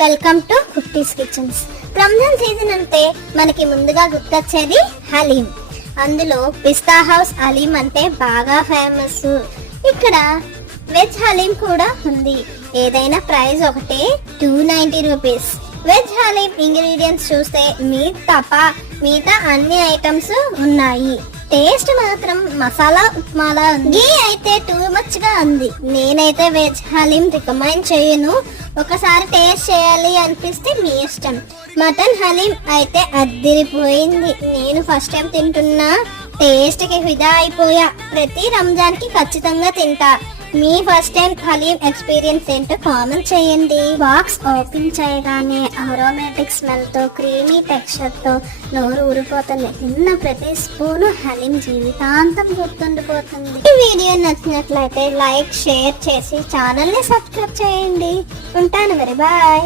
Welcome to Kutty's kitchens. Ramzan season అంటే మనకి ముందుగా గుర్తొచ్చేది హలీం. అందులో పిస్తా హౌస్ హలీం అంటే బాగా ఫేమస్. ఇక్కడ వెజ్ హలీం కూడా ఉంది. ఏదైనా ప్రైస్ ఒకటే 290 రూపీస్. వెజ్ హలీం ఇంగ్రీడియంట్స్ చూస్తే మీట్ తప్ప మిగతా అన్ని ఐటమ్స్ ఉన్నాయి. టేస్ట్ మాత్రం మసాలా ఉప్మాలా ఉంది. ఘీ అయితే టూ మచ్ గా ఉంది. నేనైతే వెజ్ హలీం రికమెండ్ చేయను. ఒకసారి టేస్ట్ చేయాలి అనిపిస్తే మీ ఇష్టం. మటన్ హలీం అయితే అద్దిరిపోయింది. నేను ఫస్ట్ టైం తింటున్నా, టేస్ట్ కి ఫిదా అయిపోయా. ప్రతి రంజాన్ కి ఖచ్చితంగా తింటా. మీ ఫస్ట్ టైం హలీం ఎక్స్పీరియన్స్ ఏంటో కామెంట్ చేయండి. బాక్స్ ఓపెన్ చేయగానే అరోమాటిక్ స్మెల్ తో, క్రీమీ టెక్స్చర్ తో నోరు ఊరిపోతుంది. తిన్న ప్రతి స్పూను హలీం జీవితాంతం గుర్తుండిపోతుంది. ఈ వీడియో నచ్చినట్లయితే లైక్, షేర్ చేసి ఛానల్ ని సబ్స్క్రైబ్ చేయండి. ఉంటాను మరి, బాయ్.